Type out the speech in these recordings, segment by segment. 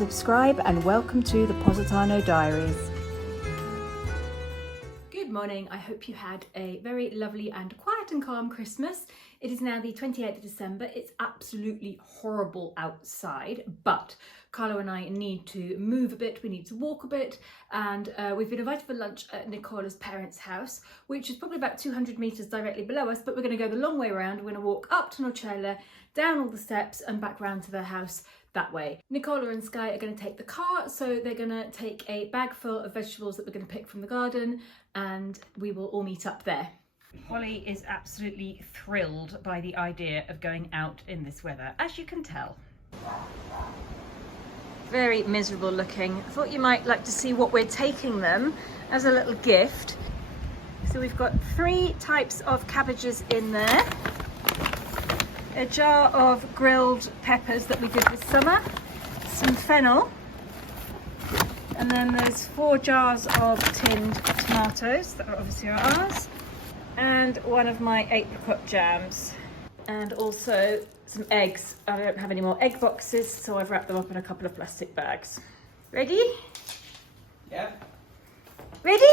Subscribe and welcome to the Positano Diaries. Good morning. I hope you had a very lovely and quiet and calm Christmas. It is now the 28th of December. It's absolutely horrible outside, but Carlo and I need to move a bit, we need to walk a bit, and we've been invited for lunch at Nicola's parents' house, which is probably about 200 metres directly below us, but we're going to go the long way around. We're going to walk up to Nocella, down all the steps and back round to their house that way. Nicola and Sky are going to take the car, so they're going to take a bag full of vegetables that we're going to pick from the garden, and we will all meet up there. Holly is absolutely thrilled by the idea of going out in this weather, as you can tell. Very miserable looking. I thought you might like to see what we're taking them as a little gift. So we've got 3 types of cabbages in there. A jar of grilled peppers that we did this summer, some fennel, and then there's 4 jars of tinned tomatoes that are obviously ours, and one of my apricot jams, and also some eggs. I don't have any more egg boxes, so I've wrapped them up in a couple of plastic bags. Ready? Yeah. Ready?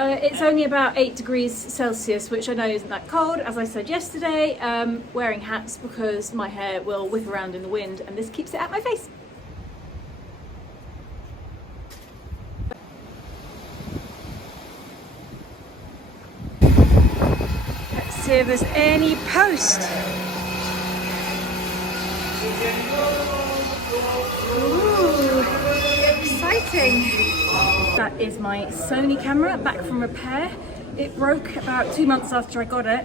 It's only about 8 degrees Celsius, which I know isn't that cold. As I said yesterday, wearing hats because my hair will whip around in the wind and this keeps it out my face. Let's see if there's any post. Ooh, exciting. That is my Sony camera back from repair. It broke about 2 months after I got it.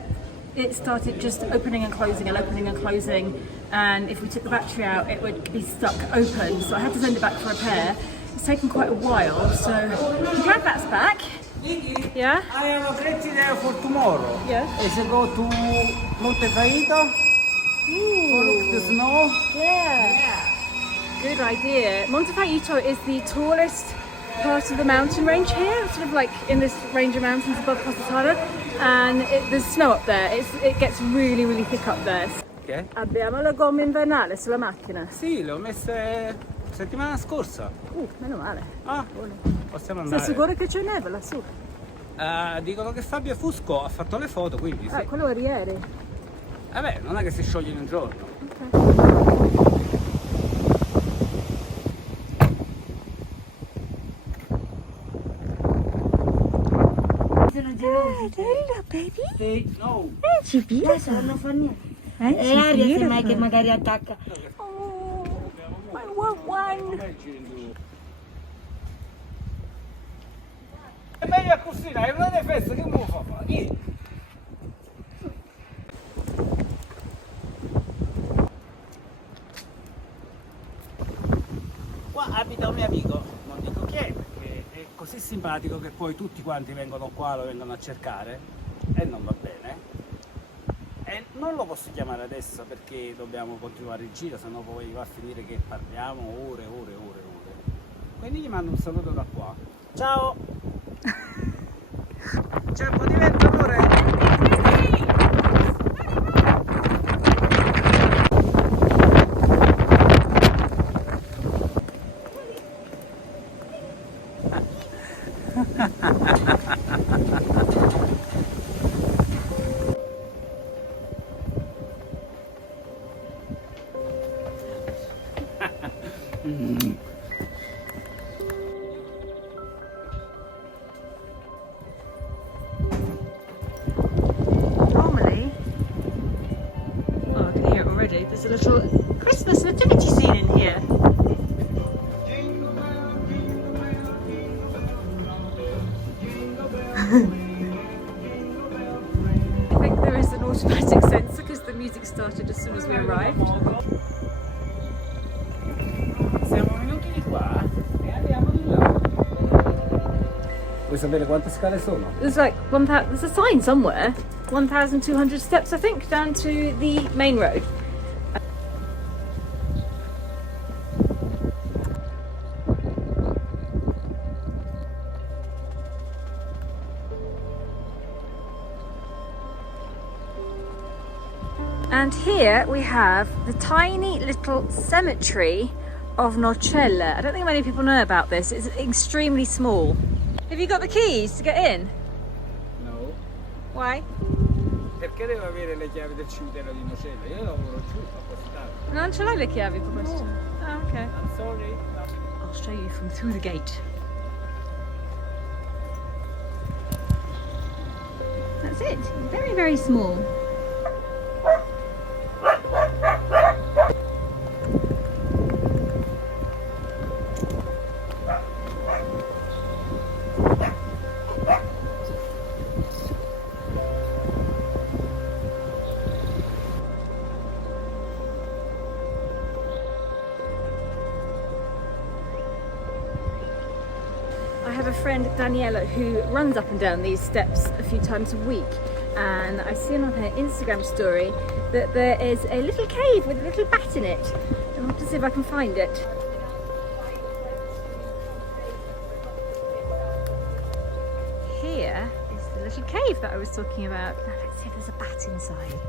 It started just opening and closing and opening and closing, and if we took the battery out it would be stuck open, so I had to send it back for repair. It's taken quite a while, so I'm glad that's back. Nicki, Yeah? I have a great idea for tomorrow. Yeah? Is to go to Monte Faito, follow the snow. Yeah. Good idea. Monte Faito is the tallest part of the mountain range here, sort of like in this range of mountains above Positano, and there's snow up there. It gets really, really thick up there. Okay. Abbiamo la gomma invernale sulla macchina. Sì, le ho messe settimana scorsa. Meno male. Ah, possiamo Sei andare. sicuro che c'è neve lassù? Dicono che Fabio Fusco ha fatto le foto, quindi sì. Quello era ieri. Vabbè, non è che si scioglie in un giorno. Hello baby. Sì, no. Ci piace. Non fa niente. È l'aria semmai che magari attacca. Oh, I want one. È meglio così, dai, non è festa, che mo fa fare? Vieni. Qua abita un mio amico, non dico chi è, perché è così simpatico che poi tutti quanti vengono qua, lo vengono a cercare e non va bene. E non lo posso chiamare adesso perché dobbiamo continuare il giro, sennò poi va a finire che parliamo ore. Quindi gli mando un saluto da qua. Ciao! C'è un po' di vento, amore? Normally, I can hear it already. There's a little Christmas nativity scene in here. I think there is an automatic sensor because the music started as soon as we arrived. Siamo venuti di qua e andiamo di là. Vuoi sapere quante scale sono? There's like 1,000. There's a sign somewhere. 1,200 steps, I think, down to the main road. And here we have the tiny little cemetery of Nocella. I don't think many people know about this. It's extremely small. Have you got the keys to get in? No. Why? Perché devo avere le chiavi del cimitero di Nocella? Io lavoro giù a Positano. Non ce l'hai le chiavi per questo? Oh, okay. I'm sorry. I'll show you from through the gate. That's it. Very, very small. I have a friend, Daniela, who runs up and down these steps a few times a week, and I see on her Instagram story that there is a little cave with a little bat in it. I want to see if I can find it. Here is the little cave that I was talking about. Now let's see if there's a bat inside.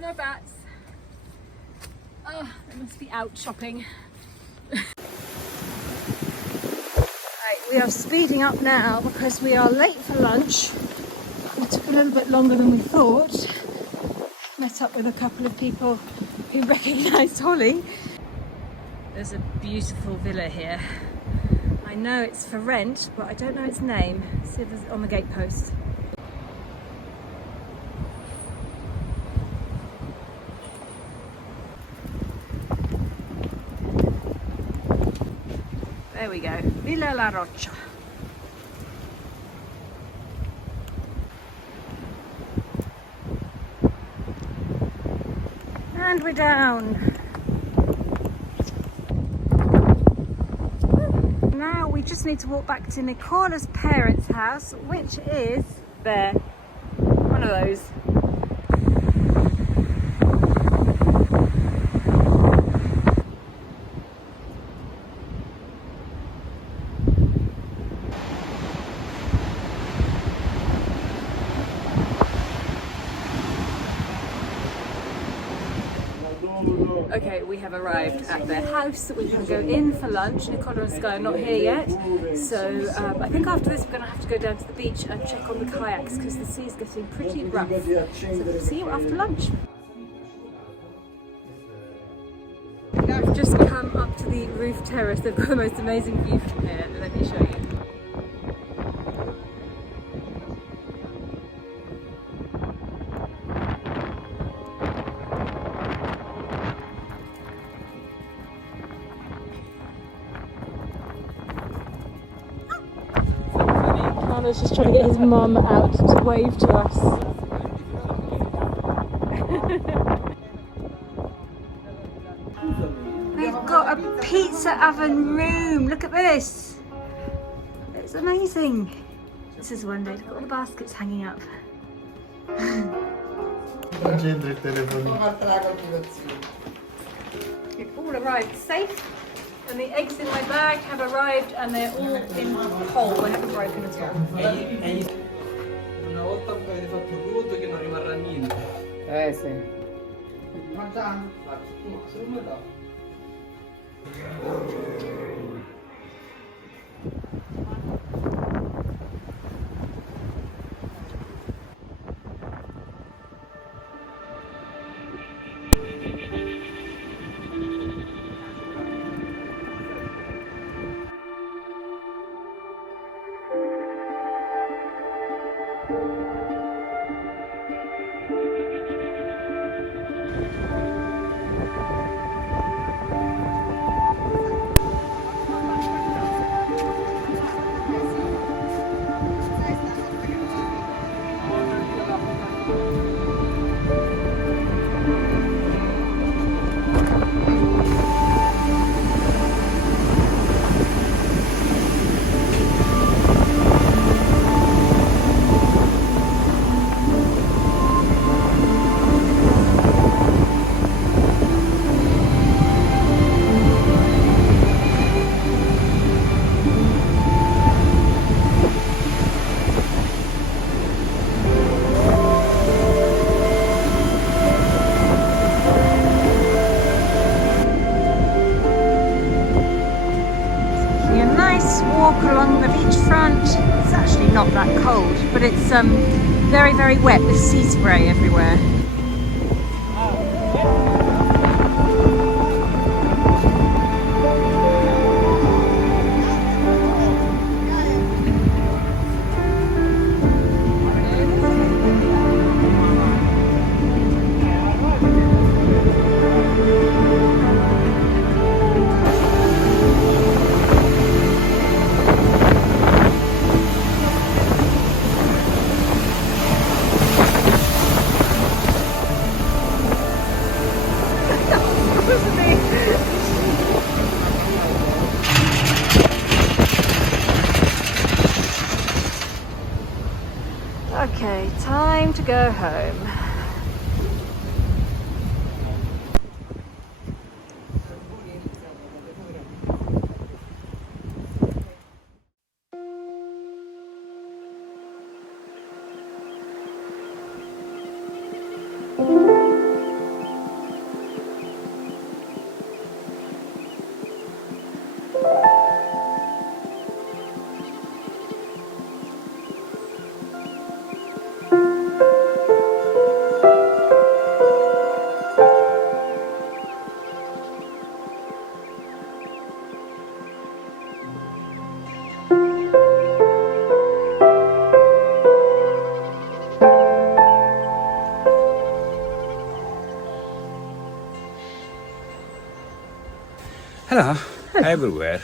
No bats. Oh, they must be out shopping. Right, we are speeding up now because we are late for lunch. It took a little bit longer than we thought. Met up with a couple of people who recognised Holly. There's a beautiful villa here. I know it's for rent, but I don't know its name. See if it's on the gatepost. There we go, Villa La Roccia. And we're down. Now we just need to walk back to Nicola's parents' house, which is there. One of those. Okay, we have arrived at their house. We're going to go in for lunch. Nicola and Sky are not here yet, so I think after this we're going to have to go down to the beach and check on the kayaks because the sea is getting pretty rough. So we'll see you after lunch. We've just come up to the roof terrace. They've got the most amazing view from here. Let me show you. Carlo's just trying to get his mum out to wave to us. We've got a pizza oven room. Look at this. It's amazing. This is one day. Look at all the baskets hanging up. It all arrived safe. And the eggs in my bag have arrived and they're all in whole, they haven't broken at all. Una volta avete fatto il ruoto che non rimarrà niente. Sì. Mangiando? Se non me dà. not that cold, but it's very, very wet with sea spray everywhere. Okay, time to go home. Hello, everywhere.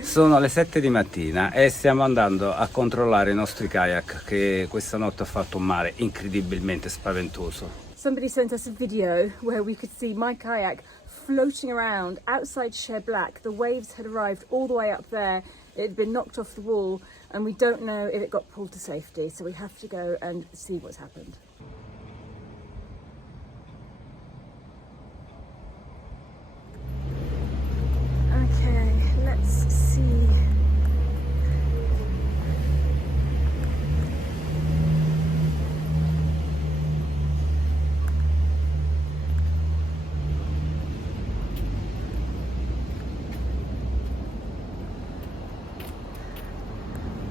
Sono le 7 di mattina e stiamo andando a controllare i nostri kayak che questa notte ha fatto un mare incredibilmente spaventoso. Somebody sent us a video where we could see my kayak floating around outside Cher Black. The waves had arrived all the way up there. It had been knocked off the wall and we don't know if it got pulled to safety, so we have to go and see what's happened. Okay, let's see.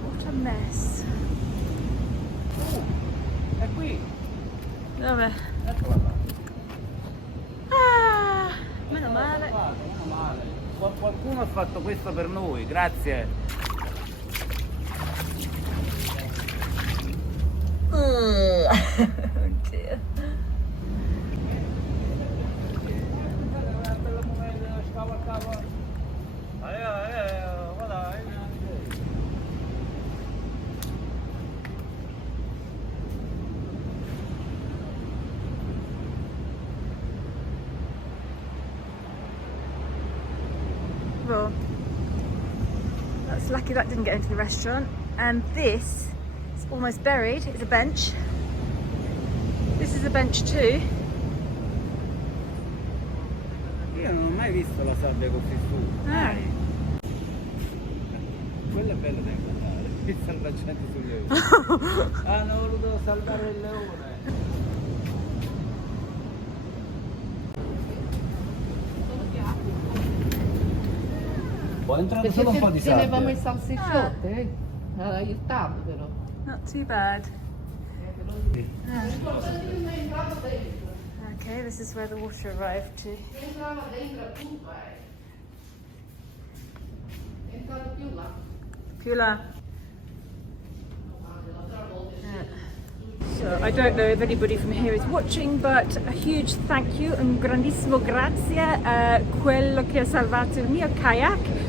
What a mess. È qui, Dove? eccola là. Ah, meno male. Meno male. Qualcuno ha fatto questo per noi, grazie. Oh dear. Well, that's lucky that didn't get into the restaurant. And this is almost buried. It's a bench. This is a bench too. Io non ho mai visto la sabbia così su. Quello è bello da incontrare. Qui stanno l'accento sul leone. Hanno voluto salvare il leone. Ho entrato solo un po' di sabbia. Tenevamo i salsiciotte, aiutavo però. Not too bad. Okay, this is where the water arrived to. Entrava dentro tutto, entrava più là. Più là. So I don't know if anybody from here is watching, but a huge thank you, un grandissimo grazie a quello che ha salvato il mio kayak.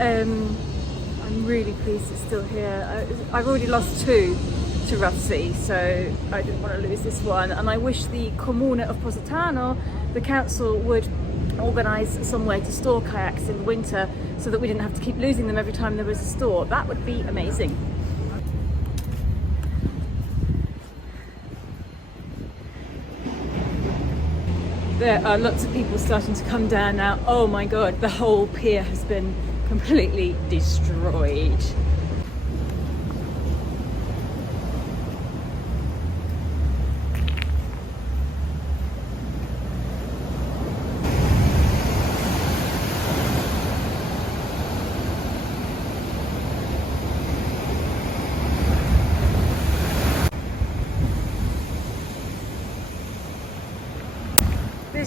I'm really pleased it's still here. I've already lost two to rough sea, so I didn't want to lose this one. And I wish the Comune of Positano, the council, would organise somewhere to store kayaks in winter so that we didn't have to keep losing them every time there was a store. That would be amazing. There are lots of people starting to come down now. Oh my god, the whole pier has been completely destroyed.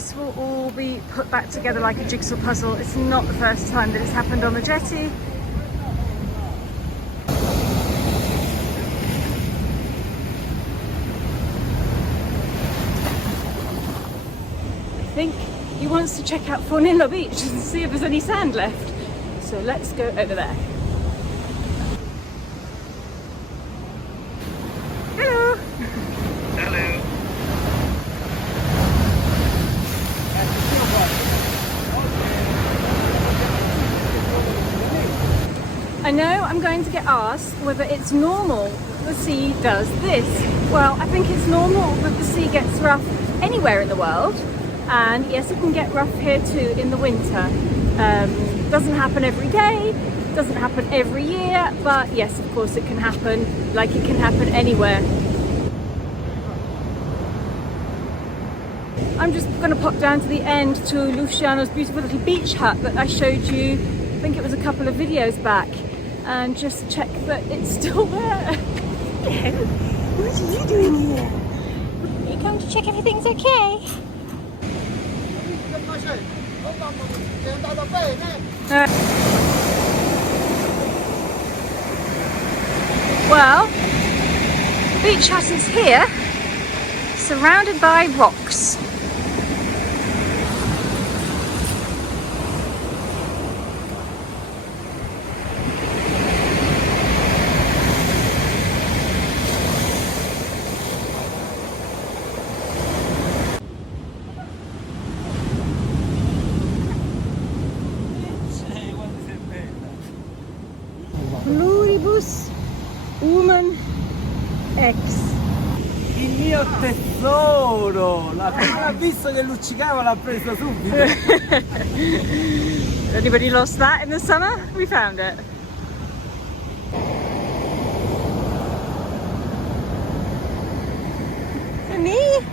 this will all be put back together like a jigsaw puzzle. It's not the first time that it's happened on the jetty. I think he wants to check out Fornillo Beach and see if there's any sand left. So let's go over there. Hello! Hello. I know I'm going to get asked whether it's normal the sea does this. Well, I think it's normal that the sea gets rough anywhere in the world, and yes, it can get rough here too in the winter. Doesn't happen every day, doesn't happen every year, but yes, of course it can happen, like it can happen anywhere. I'm just going to pop down to the end to Luciano's beautiful little beach hut that I showed you, I think it was a couple of videos back, and just check that it's still there. What are you doing here? You come to check everything's okay? Well, the beach hut is here, surrounded by rocks. Pluribus Human Ex. Il mio tesoro! Appena ha visto che luccicava l'ha preso subito. Anybody lost that in the summer? We found it. For me?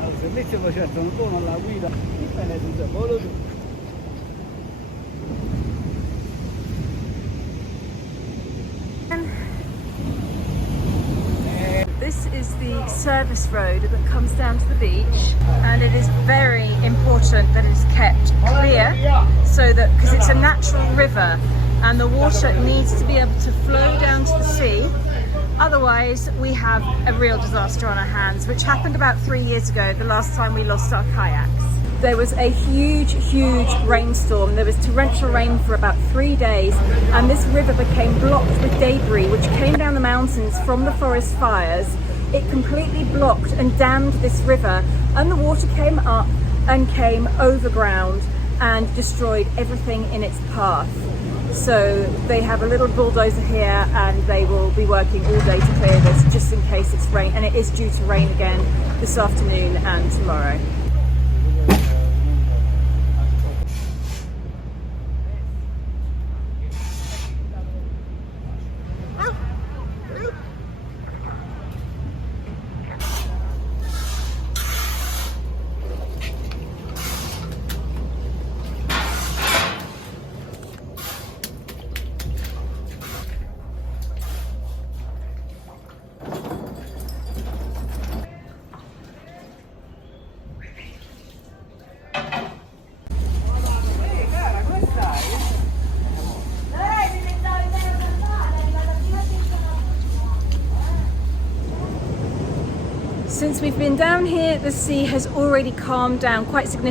Al servizio certo non sono la guida, dipende tutto, volo tu. This is the service road that comes down to the beach, and it is very important that it's kept clear, so that, because it's a natural river and the water needs to be able to flow down to the sea, otherwise we have a real disaster on our hands, which happened about 3 years ago, the last time we lost our kayaks. There was a huge rainstorm. There was torrential rain for about 3 days, and this river became blocked with debris which came down the mountains from the forest fires. It completely blocked and dammed this river, and the water came up and came overground and destroyed everything in its path. So they have a little bulldozer here, and they will be working all day to clear this, just in case it's rain, and it is due to rain again this afternoon and tomorrow. Since we've been down here, the sea has already calmed down quite significantly.